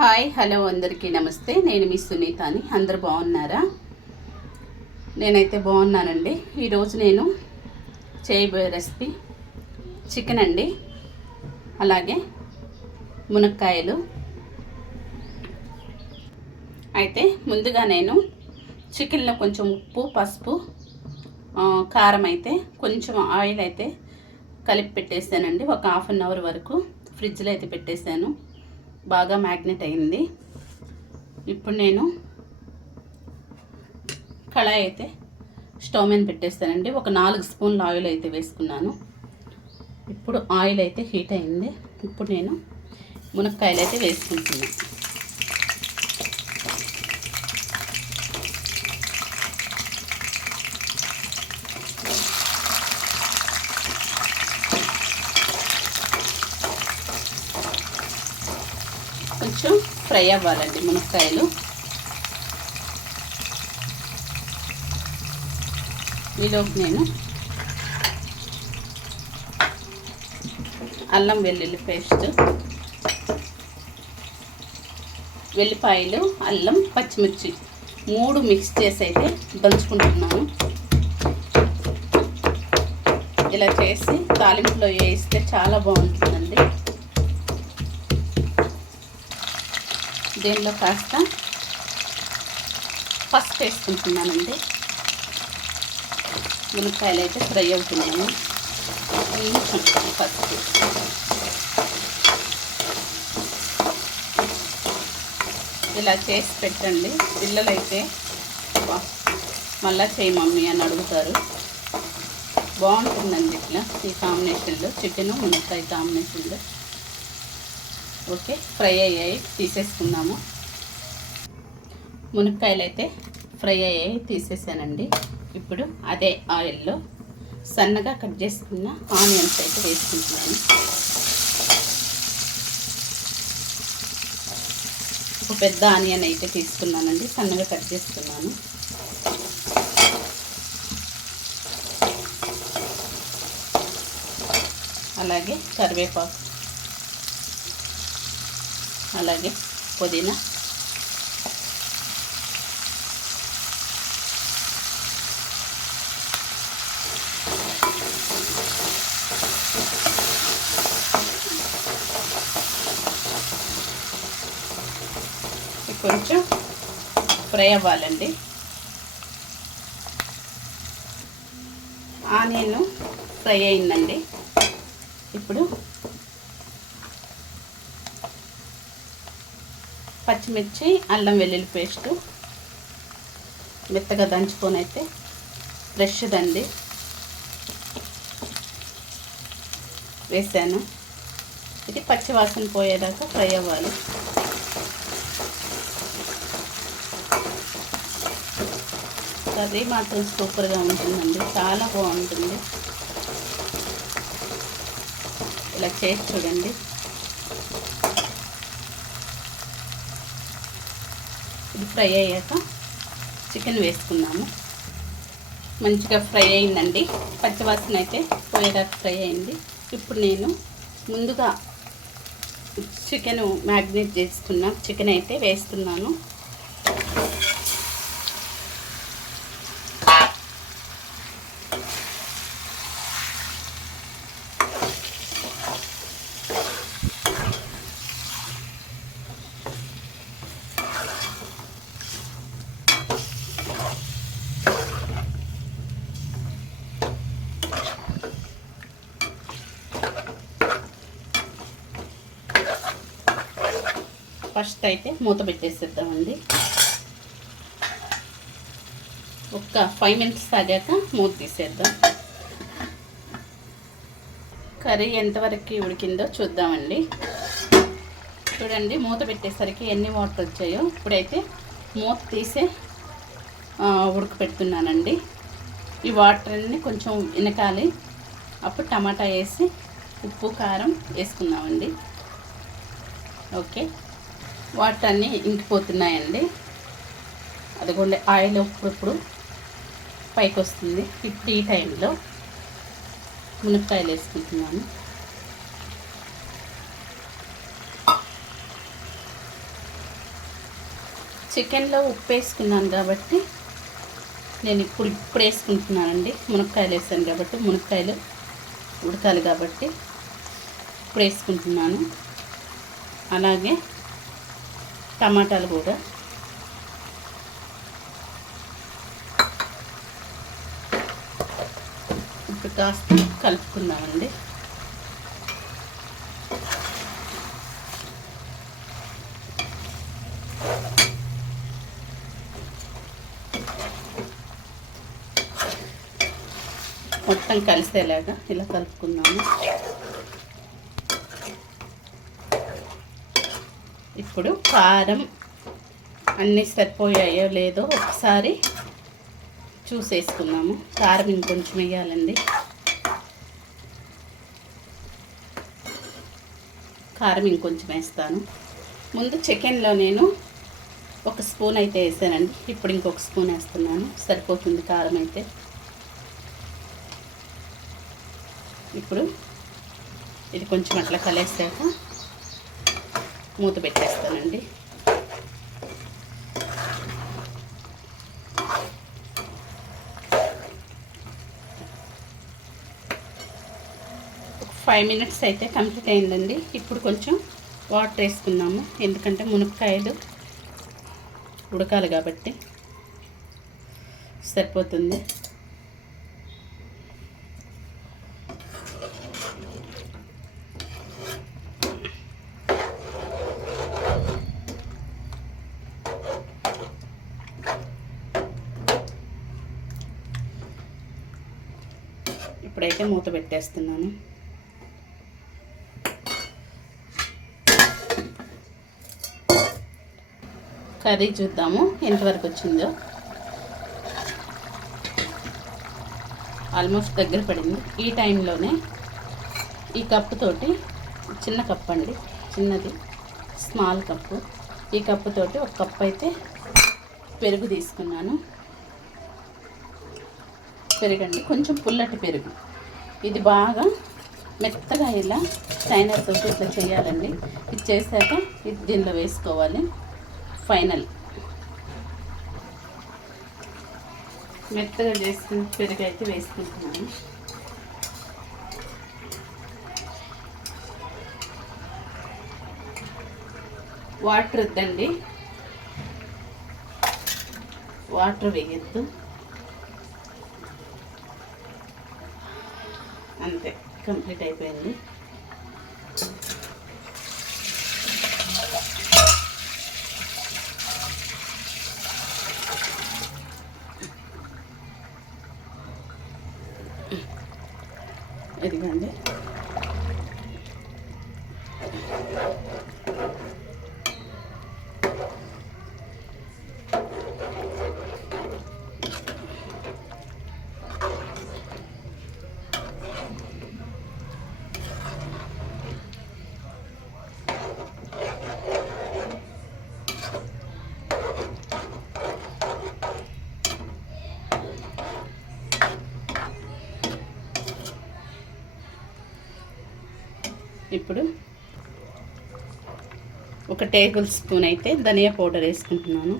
Hi hello అందరికీ నమస్తే. నేను మీ సునీతాని. అందరూ బాగున్నారా? నేనైతే బాగున్నానండి. ఈరోజు నేను చేయబోయే రెసిపీ చికెన్ అండి, అలాగే మునక్కాయలు. అయితే ముందుగా నేను చికెన్లో కొంచెం ఉప్పు, పసుపు, కారం అయితే కొంచెం ఆయిల్ అయితే కలిపి పెట్టేసానండి. ఒక హాఫ్ అన్ అవర్ వరకు ఫ్రిడ్జ్లో అయితే పెట్టేశాను. బాగా మ్యాగ్నెట్ అయింది. ఇప్పుడు నేను కళాయి అయితే స్టవ్ మీద పెట్టేస్తానండి. ఒక 4 స్పూన్ల ఆయిల్ అయితే వేసుకున్నాను. ఇప్పుడు ఆయిల్ అయితే హీట్ అయింది. ఇప్పుడు నేను మునక్కాయలు అయితే వేసుకుంటున్నాను. కొంచెం ఫ్రై అవ్వాలండి మునక్కాయలు. ఈలోపు నేను అల్లం వెల్లుల్లి పేస్ట్, వెల్లిపాయలు, అల్లం, పచ్చిమిర్చి 3 మిక్స్ చేసి అయితే దంచుకుంటున్నాను. ఇలా చేసి తాలింపులో వేస్తే చాలా బాగుంటుందండి. దీనిలో కాస్త పసుపు వేసుకుంటున్నానండి. మునక్కాయలు అయితే ఫ్రై అవుతున్నాను. కొంచెం పసుపు, ఇలా చేసి పెట్టండి. పిల్లలైతే మళ్ళా చేయి మమ్మీ అని అడుగుతారు. బాగుంటుందండి ఇట్లా ఈ కాంబినేషన్లో, చికెను మునక్కాయ కాంబినేషన్లో. ఓకే, ఫ్రై అయ్యాయి, తీసేసుకుందాము. మునక్కాయలు అయితే ఫ్రై అయ్యాయి, తీసేసానండి. ఇప్పుడు అదే ఆయిల్లో సన్నగా కట్ చేసుకున్న ఆనియన్స్ అయితే వేసుకుంటున్నాను. ఒక పెద్ద ఆనియన్ అయితే తీసుకున్నానండి, సన్నగా కట్ చేసుకున్నాను. అలాగే కరివేపాకు, అలాగే పుదీనా, కొంచెం ఫ్రై అవ్వాలండి. ఆనియన్ ఫ్రై అయిందండి. ఇప్పుడు పచ్చిమిర్చి, అల్లం వెల్లుల్లి పేస్టు మెత్తగా దంచుకొని అయితే ఫ్రెష్దండి వేసాను. ఇది పచ్చివాసన పోయేదాకా ఫ్రై అవ్వాలి. కర్రీ మాత్రం సూపర్గా ఉంటుందండి, చాలా బాగుంటుంది. ఇలా చేసి చూడండి. ఇది ఫ్రై అయ్యాక చికెన్ వేసుకున్నాము. మంచిగా ఫ్రై అయిందండి, పచ్చివాసన అయితే పోయేదాకా ఫ్రై అయింది. ఇప్పుడు నేను ముందుగా చికెన్ మ్యాగ్నేట్ చేసుకున్న చికెన్ అయితే వేస్తున్నాను. ఫస్ట్ అయితే మూత పెట్టేసేద్దామండి. ఒక 5 మినిట్స్ తాగాక మూత తీసేద్దాం. కర్రీ ఎంతవరకు ఉడికిందో చూద్దామండి. చూడండి, మూత పెట్టేసరికి ఎన్ని వాటర్ వచ్చాయో. ఇప్పుడైతే మూత తీసే ఉడకపెడుతున్నానండి. ఈ వాటర్ అన్నీ కొంచెం వెనకాలి. అప్పుడు టమాటా వేసి ఉప్పు, కారం వేసుకుందామండి. ఓకే, వాటర్ అన్నీ ఇంకిపోతున్నాయండి. అదిగోండి ఆయిల్ ఇప్పుడు పైకి వస్తుంది. ఇప్పుడు ఈ టైంలో మునక్కాయలు వేసుకుంటున్నాను. చికెన్లో ఉప్పు వేసుకున్నాను కాబట్టి నేను ఇప్పుడు వేసుకుంటున్నానండి. మునక్కాయలు వేసాను కాబట్టి మునక్కాయలు ఉడకాలి కాబట్టి ఇప్పుడు వేసుకుంటున్నాను. అలాగే టమాటాలు కూడా ఇప్పుడు కాస్త కలుపుకుందామండి. మొత్తం కలిసేలాగా ఇలా కలుపుకుందాము. ఇప్పుడు కారం అన్నీ సరిపోయాయో లేదో ఒకసారి చూసేసుకుందాము. కారం ఇంకొంచెం వేయాలండి. కారం ఇంకొంచెం వేస్తాను. ముందు చికెన్లో నేను 1 స్పూన్ అయితే వేసానండి. ఇప్పుడు ఇంకొక స్పూన్ వేస్తున్నాను. సరిపోతుంది కారం అయితే. ఇప్పుడు ఇది కొంచెం అట్లా కలిసాక మూత పెట్టేస్తానండి. ఒక 5 మినిట్స్ అయితే కంప్లీట్ అయిందండి. ఇప్పుడు కొంచెం వాటర్ వేసుకున్నాము, ఎందుకంటే మునక్కాయలు ఉడకాలి కాబట్టి సరిపోతుంది. ఇప్పుడైతే మూత పెట్టేస్తున్నాను. కర్రీ చూద్దాము ఎంతవరకు వచ్చిందో. ఆల్మోస్ట్ దగ్గర పడింది. ఈ టైంలోనే ఈ కప్పుతోటి, చిన్న కప్ అండి, చిన్నది స్మాల్ కప్పు, ఈ కప్పుతోటి 1 కప్ అయితే పెరుగు తీసుకున్నాను. పెరుగండి, కొంచెం పుల్లటి పెరుగు. ఇది బాగా మెత్తగా ఇలా స్టైనర్ తోటి ఇట్లా చేయాలండి. ఇది చేశాక ఇది దీనిలో వేసుకోవాలి. ఫైనల్ మెత్తగా చేసుకుని పెరుగు అయితే వేసుకుంటున్నాను. వాటర్ వద్దండి, వాటర్ వేయద్దు. అంతే, కంప్లీట్ అయిపోయింది. ఇదిగోండి, ఇప్పుడు 1 టేబుల్ స్పూన్ అయితే ధనియా పౌడర్ వేసుకుంటున్నాను.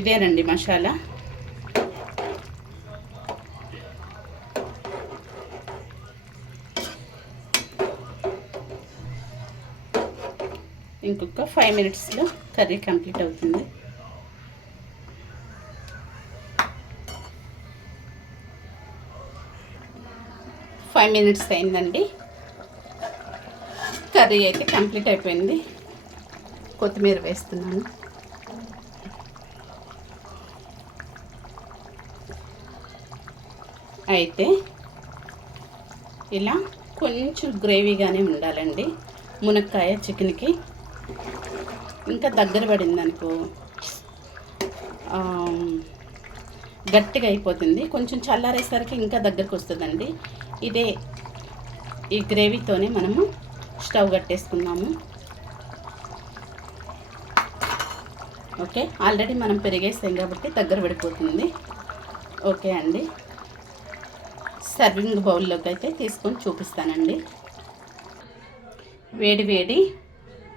ఇదేనండి మసాలా. ఇంకొక 5 మినిట్స్లో కర్రీ కంప్లీట్ అవుతుంది. ఫైవ్ మినిట్స్ అయిందండి. కర్రీ అయితే కంప్లీట్ అయిపోయింది. కొత్తిమీర వేస్తున్నాను. అయితే ఇలా కొంచెం గ్రేవీగానే ఉండాలండి మునక్కాయ చికెన్కి. ఇంకా దగ్గర పడింది అనుకో గట్టిగా అయిపోతుంది. కొంచెం చల్లారేసరికి ఇంకా దగ్గరకు వస్తుందండి. ఈ గ్రేవీతోనే మనము స్టవ్ కట్టేసుకున్నాము. ఓకే, ఆల్రెడీ మనం పెరిగేసాం కాబట్టి దగ్గర పడిపోతుంది. ఓకే అండి, సర్వింగ్ బౌల్లోకి అయితే తీసుకొని చూపిస్తానండి. వేడి వేడి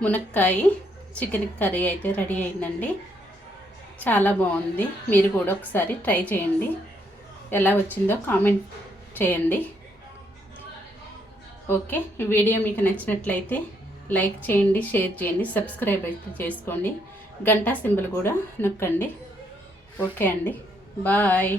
మునక్కాయ చికెన్ కర్రీ అయితే రెడీ అయిందండి. చాలా బాగుంది. మీరు కూడా ఒకసారి ట్రై చేయండి. ఎలా వచ్చిందో కామెంట్ చేయండి. ఓకే, ఈ వీడియో మీకు నచ్చినట్లయితే లైక్ చేయండి, షేర్ చేయండి, సబ్స్క్రైబ్ అయితే చేసుకోండి, గంట సింబల్ కూడా నొక్కండి. ఓకే అండి, బాయ్.